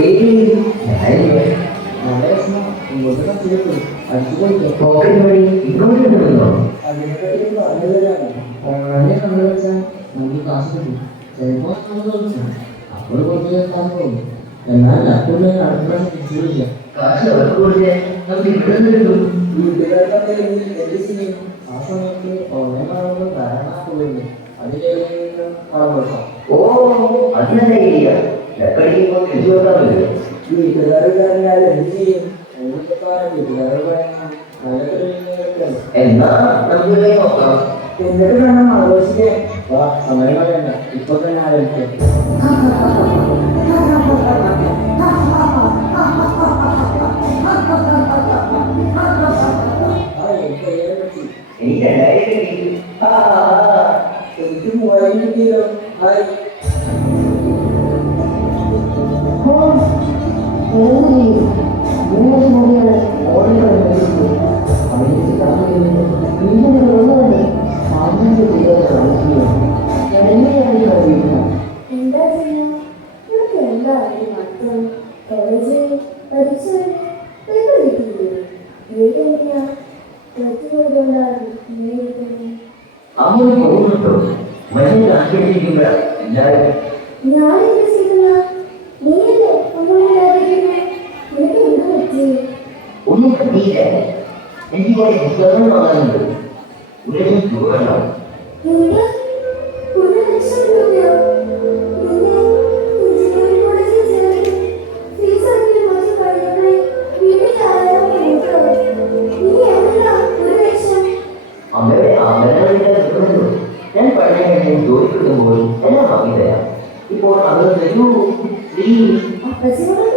ഏയ് ഞാനില്ലേ നല്ല രസമാ ഇങ്ങോട്ട് കത്തിയിട്ടു അടിച്ചു പോയിട്ടോ പോക്കറ്റ് വഴി ഇങ്ങോട്ട് കൊണ്ടുവന്നോ അതിനെപ്പറ്റി പറഞ്ഞു തരാമോ ഓൺലൈനിൽ കണ്ടു വെച്ചാൽ നമുക്ക് കാശ് കിട്ടും ചിലപ്പോൾ നമ്മൾ തോന്നും അപ്പോൾ കുറച്ച് കാശ് പോകും എന്നാൽ അപ്പോൾ അടുത്ത തിരിച്ചില്ല കാശ് അവർക്ക് കൊടുത്തേ നമുക്ക് ഇവിടെ നിന്ന് കിട്ടും വീട്ടുകാരുടെ എന്ത് ചെയ്യും ആ സമയത്ത് ഓൺലൈൻ ആവുമ്പോൾ ധാരാളം ആപ്പുകളുണ്ട് അതിൽ പണം കൊടുക്കാം ഓ അത് തിരിച്ചു കൊടുക്കാൻ പറ്റും വീട്ടുകാരുടെ അറിയാതെ എന്ത് ചെയ്യും എന്നാ നമുക്ക് നോക്കാം. എന്നിട്ട് വേണം ആഘോഷിക്കാൻ വാ സമയം കളയണ്ട. ഇപ്പൊ തന്നെ ആരംഭിക്കാം ആ, എനിക്ക് രണ്ടായിരം കിട്ടി. എനിക്ക് മൂവായിരം കിട്ടിയല്ലോ. ഹായ്. ഞാൻ എന്ത് ചെയ്യുന്ന നീയല്ലേ അമ്മയില്ലാതിരിക്കുന്നെ നിനക്ക് എന്താ പറ്റി ഒന്നും കിട്ടിയില്ല എനിക്ക് കുറെ പുസ്തകങ്ങൾ വാങ്ങാനുണ്ട് ഒരു ലക്ഷം അമ്മയുടെ അമ്മയുടെ നിൽക്കുന്നുണ്ടോ ഞാൻ പഠിക്കാൻ കഴിഞ്ഞ് ജോലി കിട്ടുമ്പോൾ എല്ലാം വാങ്ങി തരാം ഇപ്പോൾ അത് തരൂ പ്ലീസ് അപ്പച്ചനോട്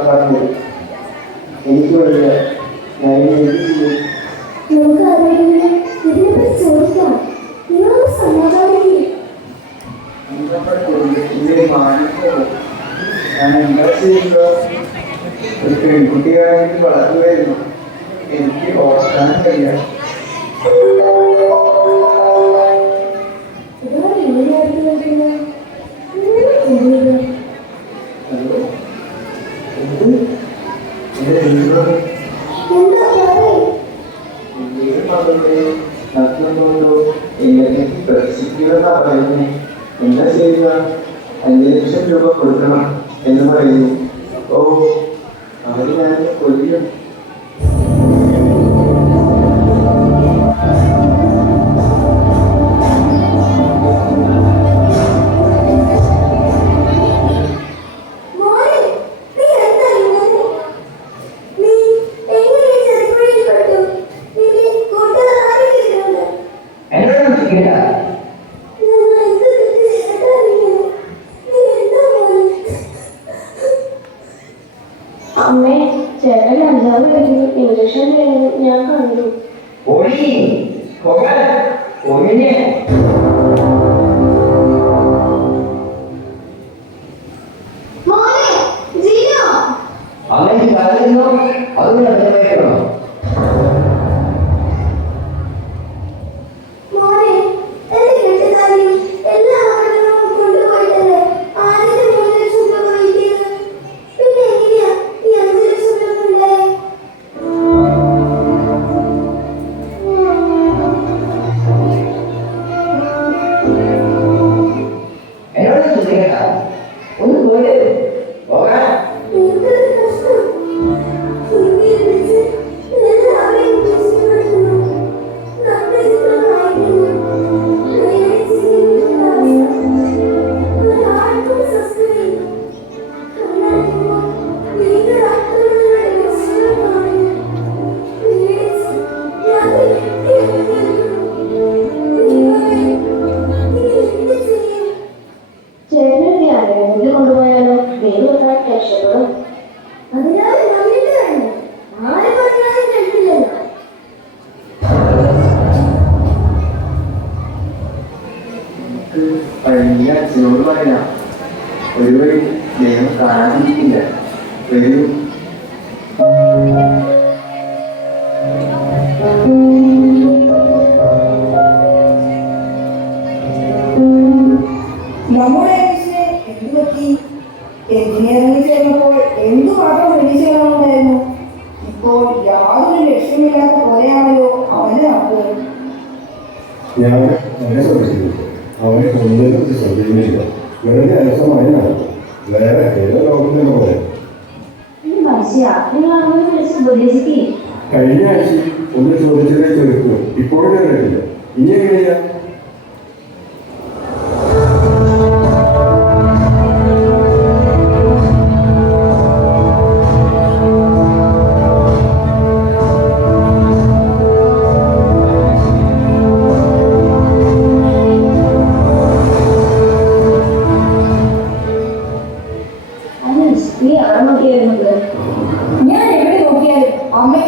ചെയ്യുമെന്നാണ് പറഞ്ഞത് എനിക്ക് വയ്യ ഞാൻ ഇനി എന്ത് ചെയ്യും നമുക്ക് ആരെങ്കിലും ഇതിനെപ്പറ്റി ചോദിക്കാം നിങ്ങളൊന്ന് സമാധാനിക്കും നമ്മുടെ കുടുംബത്തിന്റെ മാനസികമോ ഞാൻ എന്താ ചെയ്യുക ഒരു പെൺകുട്ടിയാണെങ്കിൽ വളർന്നുവരുന്നു എനിക്ക് ഓർക്കാൻ കഴിയാം എങ്ങനെ പ്രദർശിക്കുമെന്നാ പറയുന്നത് എന്താ ചെയ്യുക അഞ്ച് ലക്ഷം രൂപ കൊടുക്കണം എന്ന് പറയുന്നു ഓ അവർ ഞാൻ കൊല്ലും അമ്മേ ചേട്ടൻ അഞ്ചാറ് കഴിഞ്ഞു ഇംഗ്ലീഷ് കഴിഞ്ഞു ഞാൻ കണ്ടു. ഒഴി പോകാൻ. ഒന്നിനെ ഞാൻ അവനെ ശ്രദ്ധിച്ചിട്ടുണ്ട് അവനെ ഒന്നിനും ശ്രദ്ധിക്കുന്നില്ല വെറുതെ അലസമായ നടക്കും വേറെ ഏതോ ലോകം തന്നെ പോലെ കഴിഞ്ഞ ആഴ്ച ഒന്ന് ചോദിച്ചതേ ചോദിക്കൂ ഇപ്പോഴും ഞാൻ കേട്ടില്ല. ഇനി എങ്ങനെയാ?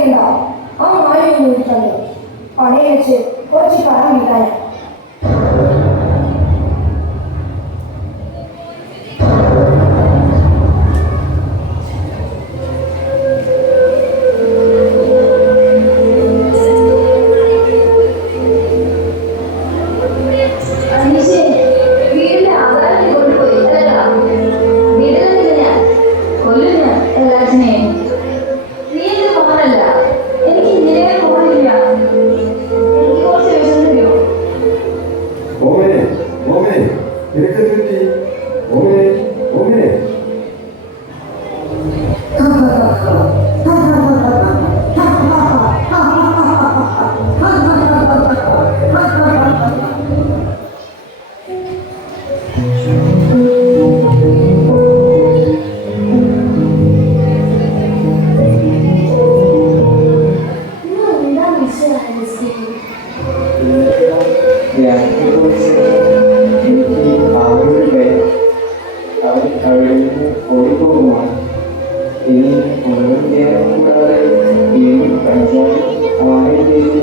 된다. 어, 많이 울고 있다며. 아내의 집, 꼬치바람 미나야. ఓమే ఓమే వెనక ఓమే വീണ്ടും പഞ്ചായത്ത് ഓൺലൈൻ ചെയ്ത്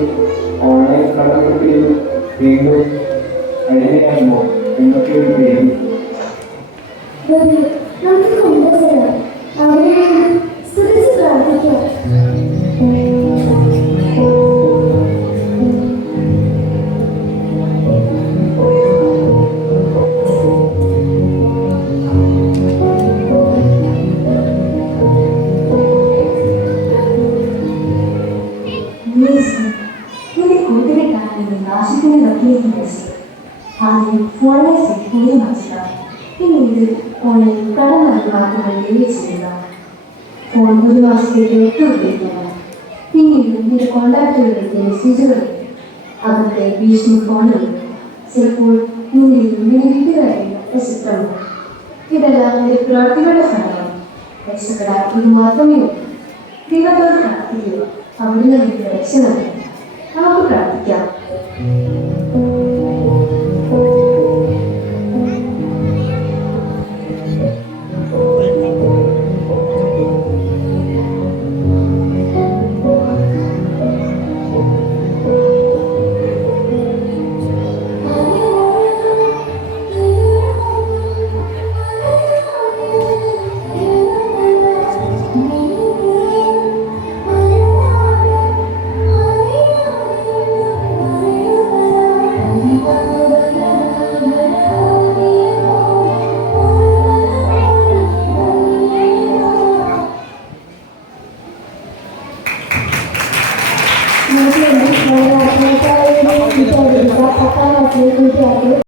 ഓൺലൈൻ കടമെടുക്കുകയും വീണ്ടും അടിമയാകുമോ എന്നൊക്കെ ഒരു പേടി ഫോണിനെ സെക്യൂരിറ്റി മനസ്സിലാക്കി പിന്നീട് ഫോണിൽ കടന്നു വാക്കുകൾ ഡിലീറ്റ് ചെയ്യുക ഫോൺ ഒരു മാസത്തേക്ക് ഒട്ടും ഉപയോഗിക്കണം പിന്നീട് നിന്റെ കോണ്ടാക്റ്റുകളിലേക്ക് മെസ്സേജുകൾ അവിടുത്തെ ഭീഷണി ഫോണുകൾ ചിലപ്പോൾ നിന്നിൽ നിന്നെ വിട്ടുകഴിയുന്ന ചിത്രമുണ്ട് ഇതെല്ലാം നിന്റെ പ്രവർത്തികളുടെ ഫലമാണ് രക്ഷപ്പെടാൻ ഇത് മാത്രമേ ദൈവത്തോട് പ്രാർത്ഥിക്കുക അവിടുന്ന് നിന്റെ രക്ഷ നൽകും നമുക്ക് പ്രാർത്ഥിക്കാം